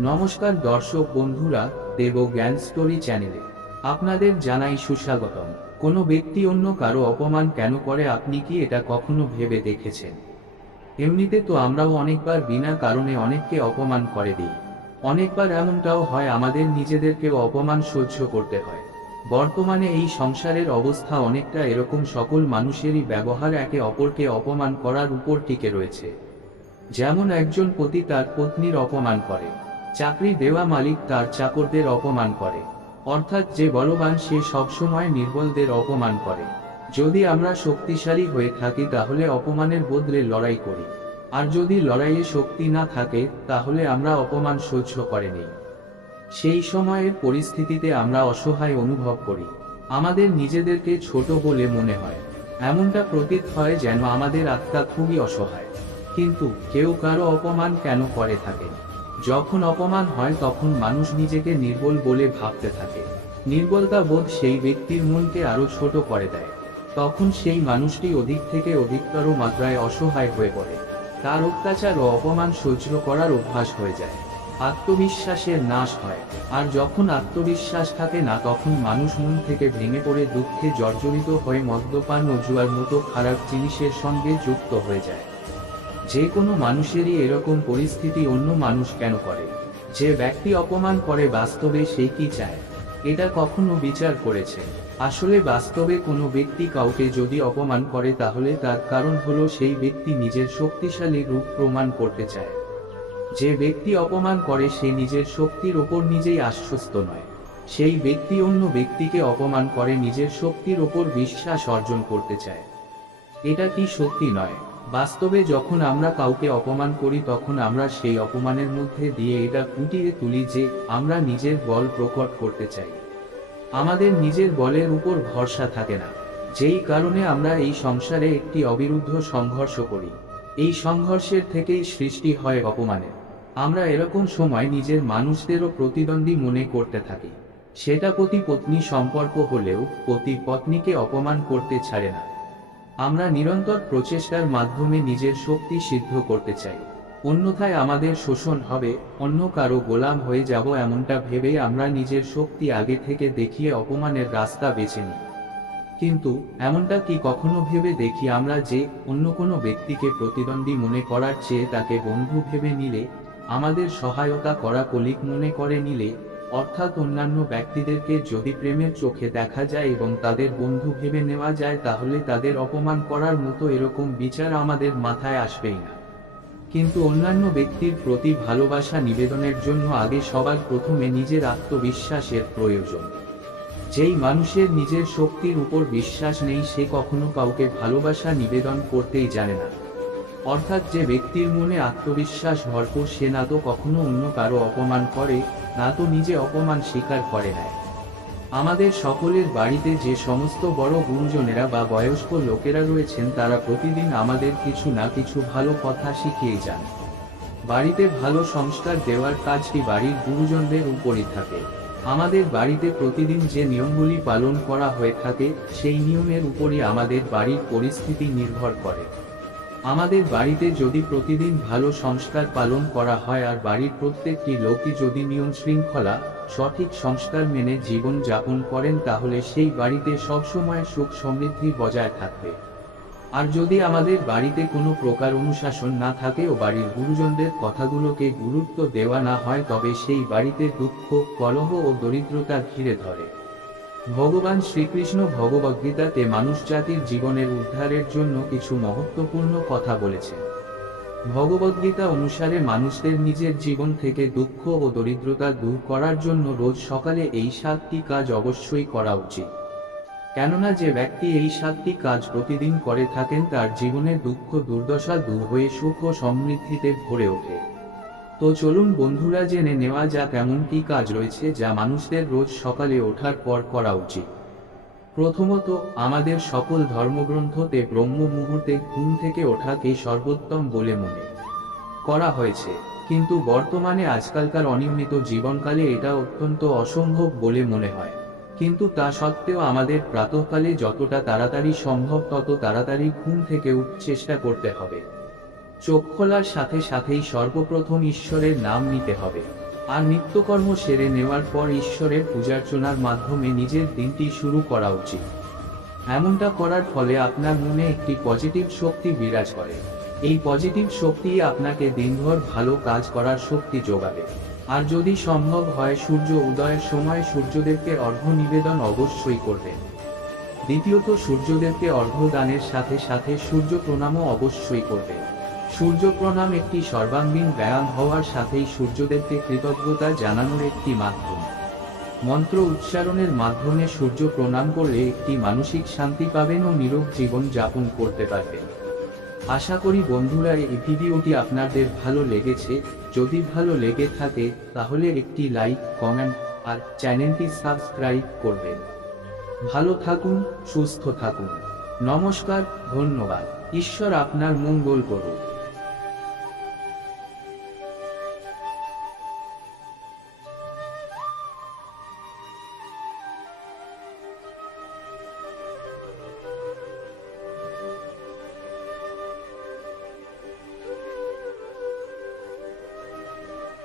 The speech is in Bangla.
নমস্কার দর্শক বন্ধুরা, দেব জ্ঞান স্টোরি চ্যানেলে আপনাদের জানাই সুস্বাগতম। কোনো ব্যক্তি অন্য কারো অপমান কেন করে, আপনি কি এটা কখনো ভেবে দেখেছেন? এমনিতে তো আমরাও অনেকবার বিনা কারণে অনেককে অপমান করে দিই। অনেকবার এমনটাও হয় আমাদের নিজেদেরকেও অপমান সহ্য করতে হয়। বর্তমানে এই সংসারের অবস্থা অনেকটা এরকম, সকল মানুষেরই ব্যবহার একে অপরকে অপমান করার উপর টিকে রয়েছে। যেমন একজন পতি তার পত্নীর অপমান করে, চাকরি দেওয়া মালিক তার চাকরদের অপমান করে, অর্থাৎ যে বলবান সে সবসময় নির্বলদের অপমান করে। যদি আমরা শক্তিশালী হয়ে থাকি তাহলে অপমানের বদলে লড়াই করি, আর যদি লড়াইয়ে শক্তি না থাকে তাহলে আমরা অপমান সহ্য করে নিই। সেই সময়ের পরিস্থিতিতে আমরা অসহায় অনুভব করি, আমাদের নিজেদেরকে ছোট বলে মনে হয়। এমনটা প্রতীত হয় যেন আমাদের আত্মা খুবই অসহায়। কিন্তু কেউ কারো অপমান কেন করে থাকে? যখন অপমান হয় তখন মানুষ নিজেকে নির্বল বলে ভাবতে থাকে। নির্বলতা বোধ সেই ব্যক্তির মনকে আরো ছোট করে দেয়। তখন সেই মানুষটি অধিক থেকে অধিকতর মাত্রায় অসহায় হয়ে পড়ে। তার অত্যাচার ও অপমান সহ্য করার অভ্যাস হয়ে যায়। আত্মবিশ্বাসের নাশ হয়। আর যখন আত্মবিশ্বাস থাকে না তখন মানুষ মন থেকে ভেঙে পড়ে দুঃখে জর্জরিত হয়ে মদ্যপান ও জুয়ার মতো খারাপ জিনিসের সঙ্গে যুক্ত হয়ে যায়। যে কোনো মানুষেরই এরকম পরিস্থিতি অন্য মানুষ কেন করে? যে ব্যক্তি অপমান করে বাস্তবে সে কি চায়, এটা কখনো বিচার করেছে? আসলে বাস্তবে কোনো ব্যক্তি কাউকে যদি অপমান করে তাহলে তার কারণ হলো সেই ব্যক্তি নিজের শক্তিশালী রূপ প্রমাণ করতে চায়। যে ব্যক্তি অপমান করে সে নিজের শক্তির ওপর নিজেই আশ্বস্ত নয়। সেই ব্যক্তি অন্য ব্যক্তিকে অপমান করে নিজের শক্তির ওপর বিশ্বাস অর্জন করতে চায়। এটা কি সত্যি নয়? বাস্তবে যখন আমরা কাউকে অপমান করি তখন আমরা সেই অপমানের মধ্যে দিয়ে এটা ফুটিয়ে তুলি যে আমরা নিজের বল প্রকট করতে চাই। আমাদের নিজের বলের উপর ভরসা থাকে না, যেই কারণে আমরা এই সংসারে একটি অবিরুদ্ধ সংঘর্ষ করি। এই সংঘর্ষের থেকেই সৃষ্টি হয় অপমানের। আমরা এরকম সময় নিজের মানুষদেরও প্রতিদ্বন্দ্বী মনে করতে থাকি। সেটা পতি পত্নী সম্পর্ক হলেও পতি পত্নীকে অপমান করতে ছাড়ে না। আমরা নিরন্তর প্রচেষ্টার মাধ্যমে নিজের শক্তি সিদ্ধ করতে চাই, অন্যথায় আমাদের শোষণ হবে, অন্য কারো গোলাম হয়ে যাব। এমনটা ভেবে আমরা নিজের শক্তি আগে থেকে দেখিয়ে অপমানের রাস্তা বেছে নিই। কিন্তু এমনটা কি কখনো ভেবে দেখি আমরা যে অন্য কোনো ব্যক্তিকে প্রতিদ্বন্দ্বী মনে করার চেয়ে তাকে বন্ধু ভেবে নিলে, আমাদের সহায়তা করা কলিগ মনে করে নিলে, অর্থাৎ অন্যান্য ব্যক্তিদেরকে যদি প্রেমের চোখে দেখা যায় এবং তাদের বন্ধু ভেবে নেওয়া যায় তাহলে তাদের অপমান করার মতো এরকম বিচার আমাদের মাথায় আসবেই না। কিন্তু অন্যান্য ব্যক্তির প্রতি ভালোবাসা নিবেদনের জন্য আগে সবার প্রথমে নিজের আত্মবিশ্বাসের প্রয়োজন। যেই মানুষের নিজের শক্তির উপর বিশ্বাস নেই সে কখনো কাউকে ভালোবাসা নিবেদন করতেই জানে না। অর্থাৎ যে ব্যক্তির মনে আত্মবিশ্বাস ভরপুর সে না তো কখনো অন্য কারো অপমান করে, না তো নিজে অপমান স্বীকার করে নেয়। আমাদের সকলের বাড়িতে যে সমস্ত বড় গুরুজনেরা বা বয়স্ক লোকেরা রয়েছেন তারা প্রতিদিন আমাদের কিছু না কিছু ভালো কথা শিখিয়ে যান। বাড়িতে ভালো সংস্কার দেওয়ার কাজটি বাড়ির গুরুজনদের উপরই থাকে। আমাদের বাড়িতে প্রতিদিন যে নিয়মগুলি পালন করা হয়ে থাকে সেই নিয়মের উপরই আমাদের বাড়ির পরিস্থিতি নির্ভর করে। আমাদের বাড়িতে যদি প্রতিদিন ভালো সংস্কার পালন করা হয় আর বাড়ির প্রত্যেকটি লোকই যদি নিয়ম শৃঙ্খলা সঠিক সংস্কার মেনে জীবন যাপন করেন তাহলে সেই বাড়িতে সবসময় সুখ সমৃদ্ধি বজায় থাকবে। আর যদি আমাদের বাড়িতে কোনো প্রকার অনুশাসন না থাকে ও বাড়ির গুরুজনদের কথাগুলোকে গুরুত্ব দেওয়া না হয় তবে সেই বাড়িতে দুঃখ, কলহ ও দরিদ্রতা ঘিরে ধরে। ভগবান শ্রীকৃষ্ণ ভগবদ্গীতাতে মানুষ জাতির জীবনের উদ্ধারের জন্য কিছু মহত্বপূর্ণ কথা বলেছেন। ভগবদ্গীতা অনুসারে মানুষদের নিজের জীবন থেকে দুঃখ ও দরিদ্রতা দূর করার জন্য রোজ সকালে এই 7টি কাজ অবশ্যই করা উচিত। কেননা যে ব্যক্তি এই 7টি কাজ প্রতিদিন করে থাকেন তার জীবনের দুঃখ দুর্দশা দূর হয়ে সুখ ও সমৃদ্ধিতে ভরে ওঠে। তো চলুন বন্ধুরা জেনে নেওয়া যাক এমন কি কাজ রয়েছে যা মানুষদের রোজ সকালে ওঠার পর করা উচিত। প্রথমত, আমাদের সকল ধর্মগ্রন্থতে ব্রহ্ম মুহূর্তে ঘুম থেকে ওঠাকে সর্বোত্তম বলে মনে করা হয়েছে। কিন্তু বর্তমানে আজকালকার অনিয়মিত জীবনকালে এটা অত্যন্ত অসম্ভব বলে মনে হয়। কিন্তু তা সত্ত্বেও আমাদের প্রাতঃকালে যতটা তাড়াতাড়ি সম্ভব তত তাড়াতাড়ি ঘুম থেকে উঠতে চেষ্টা করতে হবে। চোখ খোলার সাথে সাথেই সর্বপ্রথম ঈশ্বরের নাম নিতে হবে। আর নিত্যকর্ম সেরে নেওয়ার পর ঈশ্বরের পূজার্চনার মাধ্যমে নিজের দিনটি শুরু করা উচিত। এমনটা করার ফলে আপনার মনে একটি পজিটিভ শক্তি বিরাজ করে। এই পজিটিভ শক্তি আপনাকে দিনভর ভালো কাজ করার শক্তি যোগাবে। আর যদি সম্ভব হয় সূর্য উদয়ের সময় সূর্যদেবকে অর্ঘ্য নিবেদন অবশ্যই করবেন। দ্বিতীয়ত, সূর্যদেবকে অর্ঘ্য দানের সাথে সাথে সূর্য প্রণামও অবশ্যই করবেন। সূর্য প্রণাম একটি সর্বাঙ্গীন ব্যায়াম হওয়ার সাথেই সূর্যদেবকে কৃতজ্ঞতা জানানোর একটি মাধ্যম। মন্ত্র উচ্চারণের মাধ্যমে সূর্য প্রণাম করলে একটি মানসিক শান্তি পাবেন ও নিরোগ জীবন যাপন করতে পারবেন। আশা করি বন্ধুরা এই ভিডিওটি আপনাদের ভালো লেগেছে। যদি ভালো লেগে থাকে তাহলে একটি লাইক, কমেন্ট আর চ্যানেলটি সাবস্ক্রাইব করবেন। ভালো থাকুন, সুস্থ থাকুন। নমস্কার, ধন্যবাদ। ঈশ্বর আপনার মঙ্গল করুন।